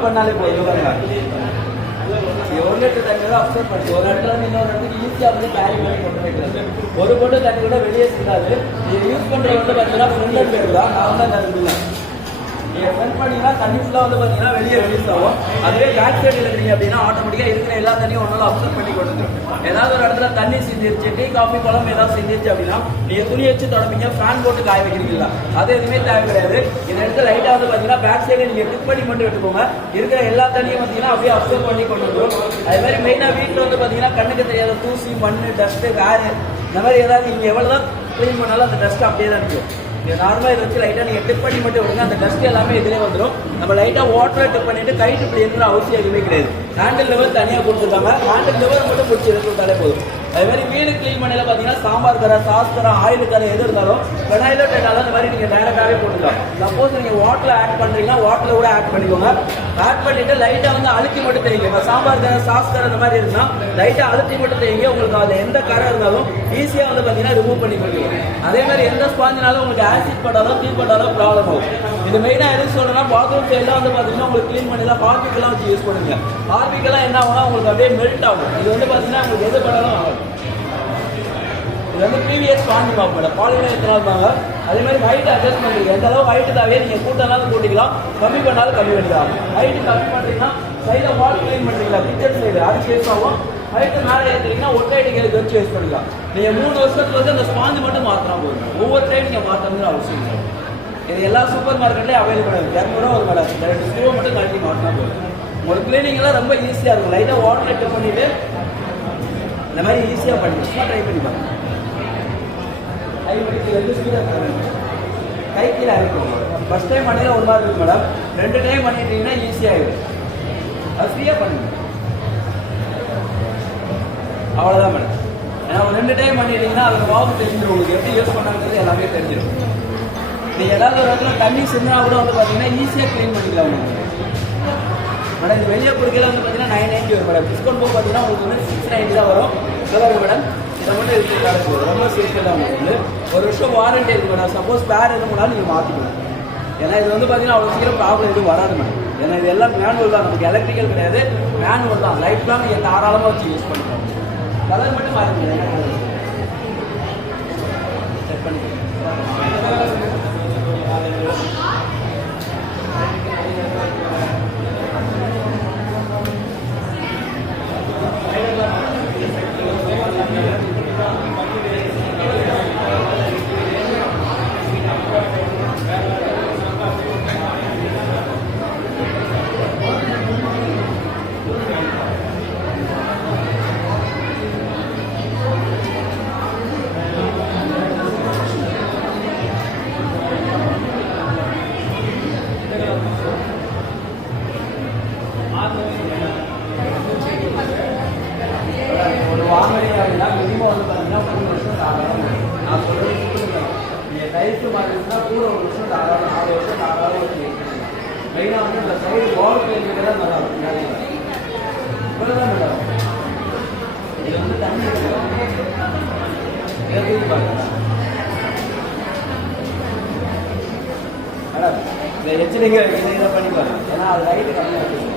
Use பண்ணாலே போதும். 1 litre தண்ணி கூட அப்சர்வ் பண்ணி ஒரு இடத்துல இருந்து இன்னொரு இடத்துக்கு ஈஸியாக வந்து கேரி பண்ணி கொண்டு வைக்கிறது. ஒரு பொருள் தண்ணி கூட வெளியே சிக்காது. நீங்கள் யூஸ் பண்ணுறது வந்து பார்த்தீங்கன்னா ஃப்ரண்ட் பேர் தான் நான் தான் தருதுல நீங்கள் ஃப்ரண்ட் பண்ணிங்கன்னா தண்ணி ஃபுல்லாக வந்து பார்த்தீங்கன்னா வெளியே ரிலீஸ் ஆகும். அதுவே பேக் சைடில் இருக்கிறீங்க அப்படின்னா ஆட்டோமேட்டிக்காக இருக்கிற எல்லா தண்ணியும் ஒன்றால் அப்சர்வ் பண்ணி கொண்டு வந்துடும். ஏதாவது ஒரு இடத்துல தண்ணி சிந்திருச்சு, டீ காஃபி குழம்பு ஏதாவது சிந்திருச்சு அப்படின்னா நீங்கள் துணி வச்சு தொடப்பீங்க, ஃபேன் போட்டு காய வைக்கிறீங்களா, அது எதுவுமே தேவை கிடையாது. இந்த இடத்துல லைட்டாக வந்து பார்த்தீங்கன்னா பேக் சைடு நீங்கள் டிப் பண்ணி மட்டும் எடுத்துக்கோங்க. இருக்கிற எல்லா தண்ணியும் பார்த்தீங்கன்னா அப்படியே அப்சர்வ் பண்ணி கொண்டு வந்துடும். அதே மாதிரி மெயினாக வீட்டில் வந்து பார்த்தீங்கன்னா கண்ணுக்கு தெரியாத தூசி, மண், டஸ்ட்டு, வேறு இந்த மாதிரி ஏதாவது நீங்கள் எவ்வளோ தான் க்ளீன் பண்ணாலும் அந்த டஸ்ட் அப்படியே தான் இருக்கும். நார்மலாக இதை வச்சு லைட்டாக நீங்கள் டிப் பண்ணி மட்டும் விடுங்க, அந்த டஸ்ட் எல்லாமே இதிலே வந்துடும். நம்ம லைட்டாக வாட்டரை டிப் பண்ணிட்டு கை டிப் பண்ணுற அவசியம் எதுவுமே கிடையாது. ஹேண்டில் லெவல் தனியாக கொடுத்துருக்காங்க, ஹேண்டில் லெவல் மட்டும் பிடிச்சி எடுத்து விட்டாலே போதும். அதே மாதிரி வீடு கிளீன் பண்ணல பார்த்தீங்கன்னா சாம்பார் கரை, சாஸ் கரை, ஆயில் கரை எது இருந்தாலும் வெனாயிலோ டெட்டாலும் அந்த மாதிரி நீங்கள் டேரெக்டாகவே போட்டுக்கலாம். சப்போஸ் நீங்கள் வாட்டரில் ஆட் பண்ணுறீங்கன்னா வாட்டரில் கூட ஆட் பண்ணிக்கோங்க. ஆட் பண்ணிட்டு லைட்டாக வந்து அழுத்தி மட்டும் தேய்ங்க. சாம்பார் கரை, சாஸ் கரை அந்த மாதிரி இருந்தால் லைட்டாக அழுத்தி மட்டும் தேய்ங்க. உங்களுக்கு அதில் எந்த கரை இருந்தாலும் ஈஸியாக வந்து பார்த்தீங்கன்னா ரிமூவ் பண்ணி கொடுக்கும். அதே மாதிரி எந்த ஸ்பாஞ்சினாலும் உங்களுக்கு ஆசிட் பட்டாலும் தீ பட்டாலும் ப்ராப்ளம் ஆகும். இது மெயினாக எதுவும் சொல்லணும்னா பாத்ரூம் சைட்லாம் வந்து பார்த்தீங்கன்னா உங்களுக்கு க்ளீன் பண்ணி தான் ஹார்பிக்கெல்லாம் வச்சு யூஸ் பண்ணுங்க. ஹார்பிக்கெல்லாம் என்ன ஆகும்னா உங்களுக்கு அப்படியே மெல்ட் ஆகும். இது வந்து பார்த்தீங்கன்னா உங்களுக்கு எது பட்டாலும் ஆகும். இது வந்து PVS sponge mop madam, polymer எத்தனால்பாங்க. அதே மாதிரி ஹைட் அட்ஜஸ்ட் பண்ணுறீங்க, எந்த அளவு ஹைட்டு தாவே நீங்கள் கூட்டினாலும் கூட்டிக்கலாம், கம்மி பண்ணாலும் கம்மி பண்ணிக்கலாம். ஹைட்டு கம்மி பண்ணுறீங்கன்னா சைடில் வால் க்ளீன் பண்ணுறீங்களா, கிச்சன் சைடு அது சேஃப் ஆகும். ஹைட்டு மேலே ஏற்றுறீங்கன்னா ஒற்றை அடிக்கிறது வச்சு யூஸ் பண்ணிக்கலாம். நீங்கள் 3 வருஷத்துக்கு வந்து அந்த ஸ்பாஞ்சு மட்டும் மாற்றினா போதும். ஒவ்வொரு டைம் நீங்கள் மாற்றணுங்கிற அவசியம் இல்லை. இது எல்லா சூப்பர் மார்க்கெட்லேயும் அவைலபிள் இருக்குது. 200 ரூபா ஒரு மேடம், இந்த 2 ஸ்க்ரூவை மட்டும் கழட்டி மாற்றினா போதும். ஒரு கிளீனிங்கெல்லாம் ரொம்ப ஈஸியாக இருக்கும். லைட்டாக வாட்டர் டிப் பண்ணிவிட்டு இந்த மாதிரி ஈஸியாக பண்ணிக்கலாம். சும்மா ட்ரை பண்ணி பாருங்க. கை வலிக்கு 2 ஸ்பீடாக கை கீழே அரைக்கும். ஃபஸ்ட் டைம் பண்ணினா ஒரு மாதிரி இருக்கும் மேடம், 2 டைம் பண்ணிட்டீங்கன்னா ஈஸியாகிடும். அது ஃப்ரீயாக பண்ணுங்க, அவ்வளோதான் மேடம். ஏன்னா ஒரு 2 டைம் பண்ணிட்டீங்கன்னா அதில் வாக்கு தெரிஞ்சிடும், உங்களுக்கு எப்படி யூஸ் பண்ணாங்கிறது எல்லாமே தெரிஞ்சிடும். நீங்கள் ஏதாவது ஒரு இடத்துல தண்ணி சின்னா கூட வந்து பார்த்தீங்கன்னா ஈஸியாக க்ளீன் பண்ணிக்கலாம் உங்களுக்கு மேடம். இது வெளியே கொடுக்கல வந்து பார்த்தீங்கன்னா 990 வரும் மேடம். டிஸ்கவுண்ட் போக பார்த்தீங்கன்னா உங்களுக்கு வந்து 690 தான் வரும். சொல்லுங்க மேடம், இதை மட்டும் இருக்குது கிடைக்கும். ரொம்ப சேஃபாக தான் உங்களுக்கு 1 வருஷம் வாரண்டி இருக்குது மேடம். சப்போஸ் வேறு எதுவும் போனாலும் நீங்கள் மாற்றிக்கலாம். ஏன்னா இது வந்து பார்த்தீங்கன்னா அவ்வளோ சீக்கிரம் ப்ராப்ளம் எதுவும் வராது மேடம். ஏன்னா இது எல்லாம் மேனுவல் தான், நமக்கு எலக்ட்ரிக்கல் கிடையாது, மேனுவல் தான். லைஃப் லாங் நீங்கள் தாராளமாக வச்சு யூஸ் பண்ணிக்கலாம். கலர் மட்டும் மாறிக்கலாம், செட் பண்ணிக்கலாம். டைல்ஸ் மாற்றினா கூட 1 வருஷம் தாராளம், 4 வருஷம் தாராளம் வச்சு மெயினாக வந்து இந்த சைடு வால் கிளீனிங் தான் நல்லா இருக்கும். இவ்வளோதான் மேடம். இது வந்து தண்ணி மேடம், இந்த எச்சரிக்கை இதை பண்ணி பாருங்க. ஏன்னா அது லைட்டு கம்மியாக இருக்கும்.